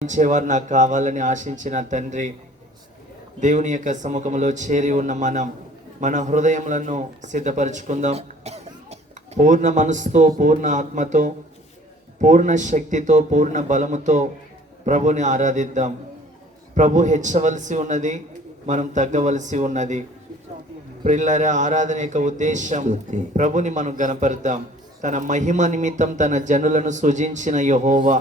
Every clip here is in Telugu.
వారు నాకు కావాలని ఆశించిన తండ్రి, దేవుని యొక్క సముఖంలో చేరి ఉన్న మన హృదయములను సిద్ధపరచుకుందాం. పూర్ణ మనసుతో, పూర్ణ ఆత్మతో, పూర్ణ శక్తితో, పూర్ణ బలముతో ప్రభుని ఆరాధిద్దాం. ప్రభు హెచ్చవలసి ఉన్నది, మనం తగ్గవలసి ఉన్నది. ప్రియులారా, ఆరాధన యొక్క ఉద్దేశం ప్రభుని మనం గణపరుద్దాం. తన మహిమ నిమిత్తం తన జనులను సృజించిన యెహోవా,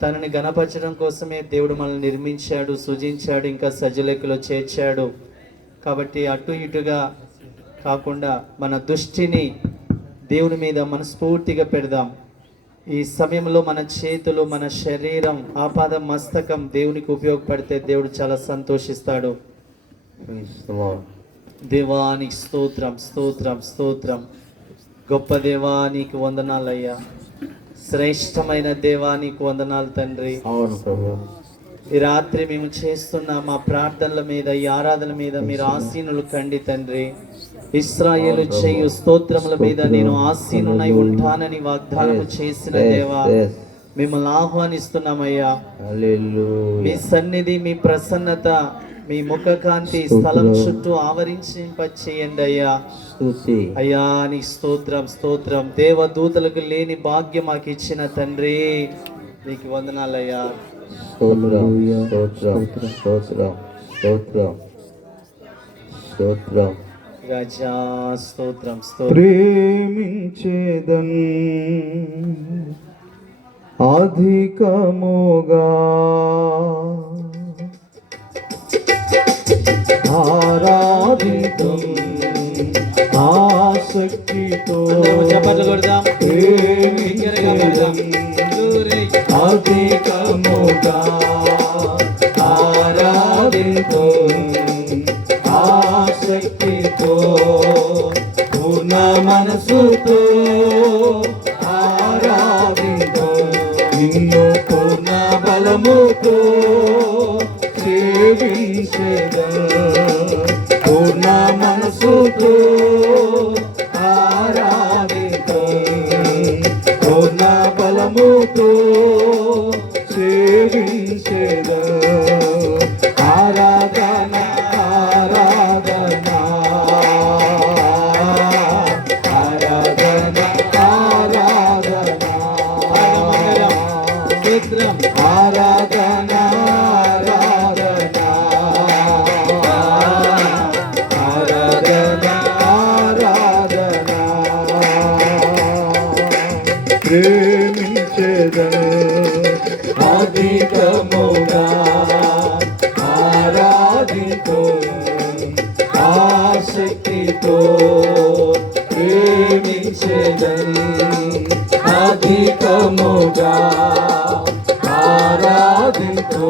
తనని గణపరచడం కోసమే దేవుడు మనల్ని నిర్మించాడు, సృజించాడు, ఇంకా సజలెక్కలో చేర్చాడు. కాబట్టి అటు ఇటుగా కాకుండా మన దృష్టిని దేవుని మీద మనస్ఫూర్తిగా పెడదాం. ఈ సమయంలో మన చేతులు, మన శరీరం, ఆపాద మస్తకం దేవునికి ఉపయోగపడితే దేవుడు చాలా సంతోషిస్తాడు. దేవానికి స్తోత్రం, స్తోత్రం, స్తోత్రం. గొప్ప దేవానికి వందనాలయ్యా, శ్రేష్టమైన దేవానికి వందనాలు తండ్రి. ఈ రాత్రి మేము చేస్తున్న మా ప్రార్థనల మీద, ఈ ఆరాధన మీద మీరు ఆసీనులు కండి తండ్రి. ఇశ్రాయేలు చేయు స్తోత్రముల మీద నేను ఆసీనునై ఉంటానని వాగ్దానం చేసిన దేవా, మిమ్మల్ని ఆహ్వానిస్తున్నామయ్యా. మీ సన్నిధి, మీ ప్రసన్నత, మీ ముఖ కాంతి స్థలం చుట్టూ ఆవరించేయండి అయ్యా. అయ్యా నీ స్తోత్రం, స్తోత్రం. దేవదూతలకు లేని భాగ్యం మాకు ఇచ్చిన తండ్రి, నీకు వందనాలయ్యా. రాజా స్తోత్రం, స్తోత్రం. ప్రేమించేదన్ అధికముగా ఆరాధితం ఆసక్తితో చప్పట్లు కొడదాం. అధికముగా ఆరాధితం ఆసక్తితో పూర్ణ మనసుతో ఆరాధితం నిన్ను పూర్ణ బలముతో సేవించేదన్ పూర్ణ మనసుతో ఆరాధితం పూర్ణ బలముతో సేవించేదన్. ఆరాధన ఆరాధన ఆరాధన ఆరాధన ఆరాధన ప్రేమించేదన్ అధికముగా ఆరాధితో ఆసక్తితో ప్రేమించేదన్ అధికముగా ఆరాధితో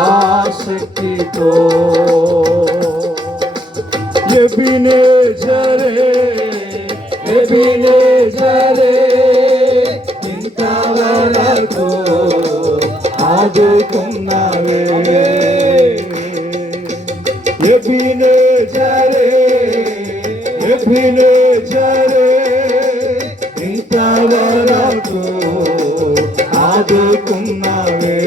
ఆసక్తితో. ఎబినేజరే ఎబినేజరే ఇంతవరకు ఆదుకున్నావే. ఎబినేజరే ఎబినేజరే ఇంతవరకు ఆదుకున్నావే.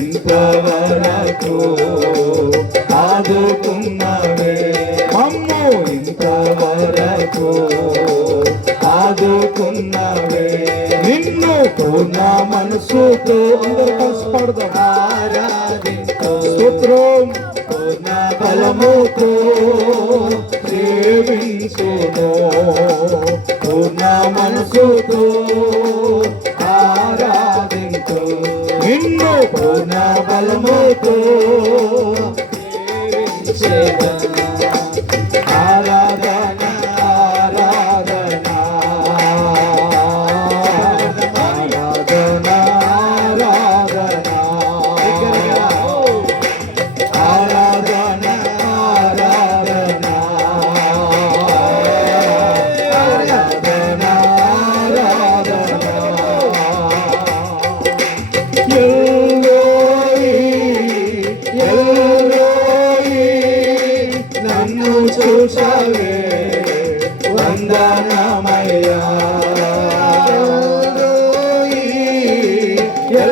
ఇంతవరకు ఆదుకున్నావే. అమ్మో ఇంతవరకు ఆదుకున్నావే. నిన్ను పూర్ణ మనసుతో అందరూ కలిసి పాడదాం. ఆరాధించు స్తోత్రం పూర్ణ బలముతో సేవించును పూర్ణ మనసుతో ఆరాధించు నిన్ను పూర్ణ బలముతో సేవించేదన్. ఆరాధన ఆరాధన ఆరాధన ఆరాధన ఆరాధన ఆరాధన ఆరాధన ఆరాధన. ఎల్లోయి ఎల్లోయి నన్ను చూసావే వందనమయ్యా.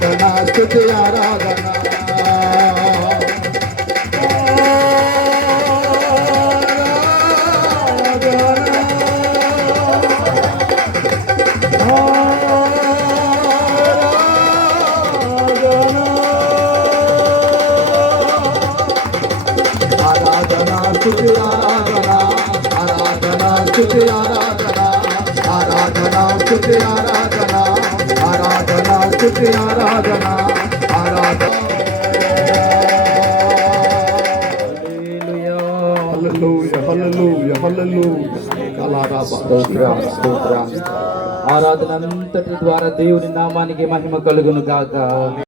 ఆరాధన స్తుతి ఆరాధన స్తుతి ఆరాధన ఆరాధన స్తుతి ఆరాధన ఆరాధన స్తుతి ఆరాధన ఆరాధన స్తుతి ఆరాధన ఆరాధన హల్లెలూయా హల్లెలూయా హల్లెలూయా కలారాబా ఆరాధన అంతటి ద్వారా దేవుని నామానికి మహిమ కలుగును గాక.